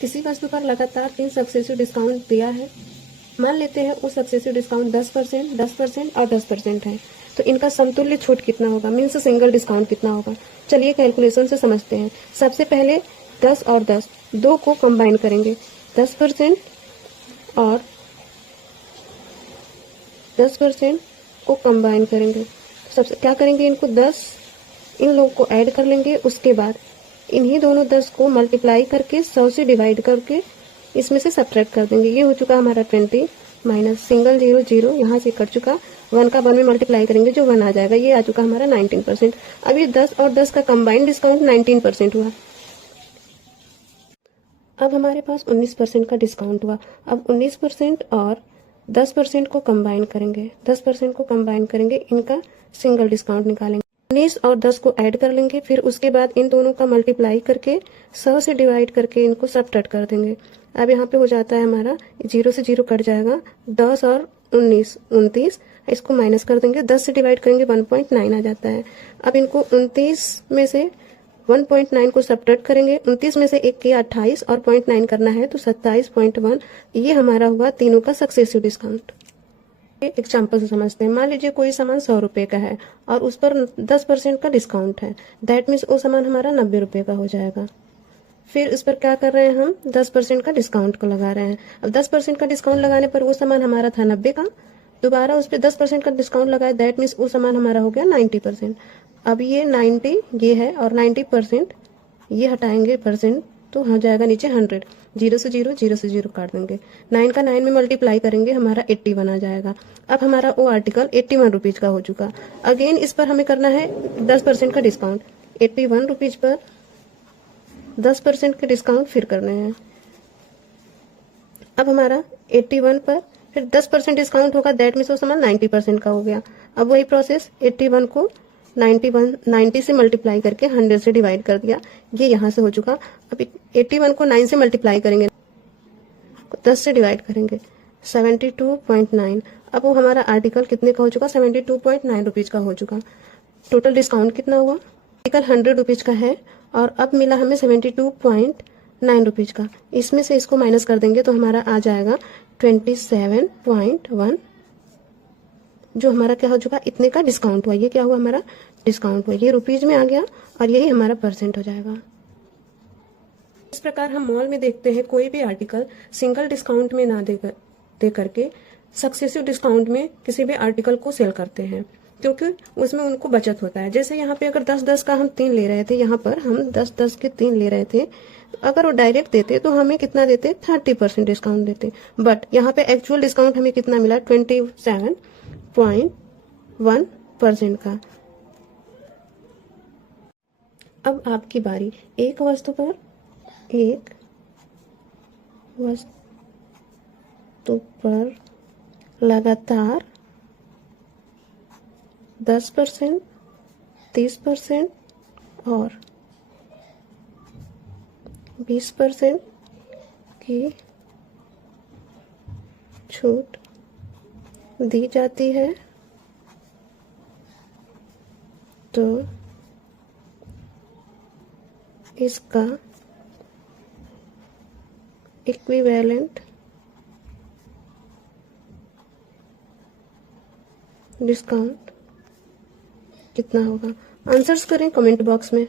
किसी वस्तु पर लगातार 3 सक्सेसिव डिस्काउंट दिया है। मान लेते हैं उस सक्सेसिव डिस्काउंट 10%, 10% और 10% है, तो इनका समतुल्य छूट कितना होगा, मीन्स सिंगल डिस्काउंट कितना होगा। चलिए कैलकुलेशन से समझते हैं। सबसे पहले 10 और 10 दो को कंबाइन करेंगे, 10% और 10% को कंबाइन करेंगे। सबसे क्या करेंगे, इनको 10 इन लोगों को ऐड कर लेंगे, उसके बाद इन्हीं दोनों 10 को मल्टीप्लाई करके 100 से डिवाइड करके इसमें से सब्ट्रैक्ट कर देंगे। ये हो चुका हमारा 20 माइनस सिंगल 0 0 यहाँ से कट चुका, 1 का 1 में मल्टीप्लाई करेंगे जो 1 आ जाएगा, ये आ चुका हमारा 19%। अब ये 10 और 10 का कंबाइंड डिस्काउंट 19% हुआ। अब हमारे पास 19% का डिस्काउंट हुआ। अब 19% और 10% को कंबाइन करेंगे, 10% को कंबाइन करेंगे, इनका सिंगल डिस्काउंट निकालेंगे। 19 और 10 को ऐड कर लेंगे, फिर उसके बाद इन दोनों का मल्टीप्लाई करके 100 से डिवाइड करके इनको सब्ट्रैक्ट कर देंगे। अब यहाँ पे हो जाता है हमारा 0 से 0 कट जाएगा, 10 और 19 29, इसको माइनस कर देंगे, 10 से डिवाइड करेंगे 1.9 आ जाता है। अब इनको 29 में से 1.9 को सब्ट्रैक्ट करेंगे, 29 में से 1 किया 28 और 0.9 करना है तो 27.1। ये हमारा हुआ तीनों का सक्सेसिव डिस्काउंट। एग्जाम्पल से समझते हैं। मान लीजिए कोई सामान 100 रुपये का है और उस पर 10% का डिस्काउंट है, दैट मीन्स वो सामान हमारा 90 रुपये का हो जाएगा। फिर इस पर क्या कर रहे हैं, हम 10% का डिस्काउंट को लगा रहे हैं। अब 10% का डिस्काउंट लगाने पर वो सामान हमारा था 90 का, दोबारा उस पर 10% का डिस्काउंट लगाया, दैट मीन्स वो सामान हमारा हो गया 90%। अब ये 90 ये है और 90% ये हटाएंगे परसेंट तो हो जाएगा नीचे 100, 0 से 0 0 से 0 काट देंगे, 9 का 9 में मल्टीप्लाई करेंगे, हमारा 81 आ जाएगा। अब हमारा वो आर्टिकल 81 रुपीज का हो चुका। अगेन इस पर हमें करना है 10% का डिस्काउंट, 81 रुपीज पर 10% के डिस्काउंट फिर करने हैं। अब हमारा 81 पर फिर 10% डिस्काउंट होगा, दैट मीन्स वो सामान 90% का हो गया। अब वही प्रोसेस 81 को 90 से मल्टीप्लाई करके 100 से डिवाइड कर दिया, ये यहाँ से हो चुका। अब 81 को 9 से मल्टीप्लाई करेंगे, 10 से डिवाइड करेंगे, 72.9। अब वो हमारा आर्टिकल कितने का हो चुका, 72.9 रुपीज का हो चुका। टोटल डिस्काउंट कितना हुआ, आर्टिकल 100 रुपीज का है और अब मिला हमें 72.9 रुपीज का। इसमें से इसको माइनस कर देंगे तो हमारा आ जाएगा 27.1, जो हमारा क्या हो चुका, इतने का डिस्काउंट हुआ। ये क्या हुआ, हमारा डिस्काउंट हुआ, ये रुपीज में आ गया और यही हमारा परसेंट हो जाएगा। इस प्रकार हम मॉल में देखते हैं कोई भी आर्टिकल सिंगल डिस्काउंट में ना दे करके सक्सेसिव डिस्काउंट में किसी भी आर्टिकल को सेल करते हैं, क्योंकि उसमें उनको बचत होता है। जैसे यहाँ पे अगर 10-10 का हम 3 ले रहे थे, यहाँ पर हम 10-10 के 3 ले रहे थे, अगर वो डायरेक्ट देते तो हमें कितना देते, 30% डिस्काउंट देते, बट यहाँ पे एक्चुअल डिस्काउंट हमें कितना मिला, 27.1% का। अब आपकी बारी। एक वस्तु पर लगातार 10%, 30% और 20% की छूट दी जाती है तो इसका इक्विवेलेंट डिस्काउंट कितना होगा। आंसर्स करें कमेंट बॉक्स में।